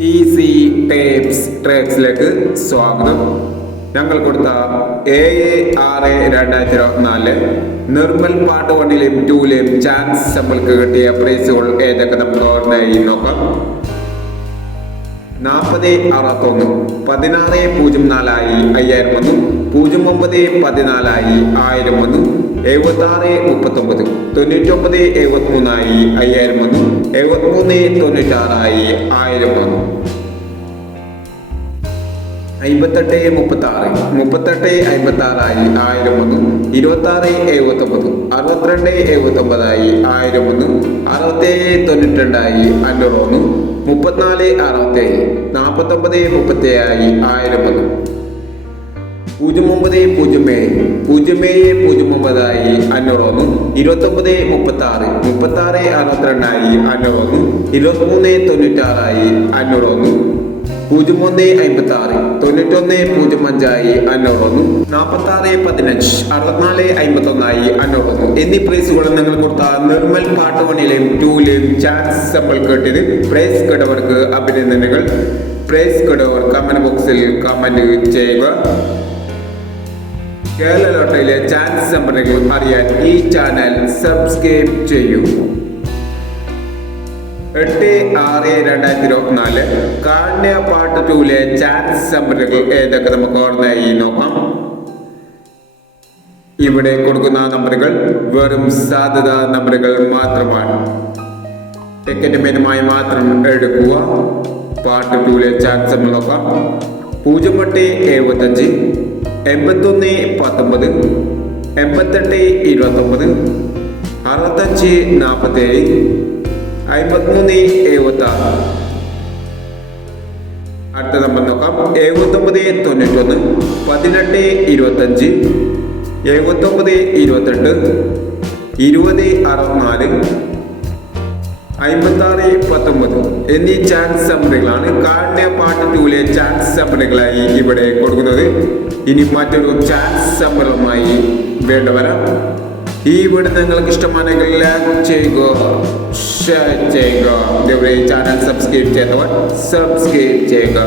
Easy tapes ട്രേക്സിലേക്ക് സ്വാഗതം. ഞങ്ങൾ കൊടുത്ത 7/6/2024 നിർമ്മൽ പാർട്ട് 1ലെയും 2ലെയും ചാൻസ് നമ്മൾക്ക് കിട്ടിയ പ്രൈസുകൾ ഏതൊക്കെ നമുക്ക് ഓർമ്മയായി നോക്കാം. 40/61 16/04 5000 വന്നു. 09/14 1000 വന്നു. 76/39 99/73 5000 വന്നു. 73/96 1000 വന്നു. 58/36 38/56 1000 വന്നു. 26/79 62/79 1000 വന്നു. 67/92 500 വന്നു. 34/67 49/37 1000 വന്നു. 09/07 09/09 500 വന്നു. 29/36 36/62 500 വന്നു. 23/96 500 വന്നു. 01/56 91/05 500 വന്നു. 46/15 64/51 500 വന്നു എന്നീ പ്രൈസുകൾ നിങ്ങൾ കൊടുത്ത നിർമ്മൽ പാർട്ട് 1ലെയും 2ലെയും ചാൻസ് നമ്മൾ കേട്ടത്. പ്രൈസ് കേട്ടവർക്ക് അഭിനന്ദനങ്ങൾ. പ്രൈസ് കേട്ടവർ കമന്റ് ബോക്സിൽ കമന്റ് ചെയ്യുക. കേരള ലോട്ടറിയിലെ ചാൻസ് നമ്പറുകൾ അറിയാൻ ഈ ചാനൽ സബ്സ്ക്രൈബ് ചെയ്യൂ. 8/6/2024 കാണ്യ പാർട്ട് 2ലെ ചാൻസ് നമ്പറുകൾ ഏതൊക്കെ നമുക്ക് ഓർമ്മയായി നോക്കാം. ഇവിടെ കൊടുക്കുന്ന നമ്പറുകൾ വെറും സാധ്യതാ നമ്പറുകൾ മാത്രമാണ്. ടിക്കറ്റ് മിതമായി മാത്രം എടുക്കുക. പാർട്ട് 2ലെ ചാൻസ് നമ്മൾ നോക്കാം. 08/75 81/19 88/29 65/47 53/76. അടുത്ത നമ്പർ നോക്കാം. 79/91 18/25 79/28 20/64 56/19 എന്നീ ചാൻസ് നമ്പറുകളാണ് കാണ്യ പാർട്ട് 2ലെ ചാൻസ് നമ്പറുകളായി ഇവിടെ കൊടുക്കുന്നത്. ഇനി മറ്റൊരു ചാൻസ് നമ്പറുമായി വേണ്ടവരാം. ഈ വീഡിയോ നിങ്ങൾക്ക് ഇഷ്ടമാണെങ്കിൽ ലൈക്ക് ചെയ്യുക, ഷെയർ ചെയ്യുക. ഇതുവരെ ചാനൽ സബ്സ്ക്രൈബ് ചെയ്തവർ സബ്സ്ക്രൈബ് ചെയ്യുക.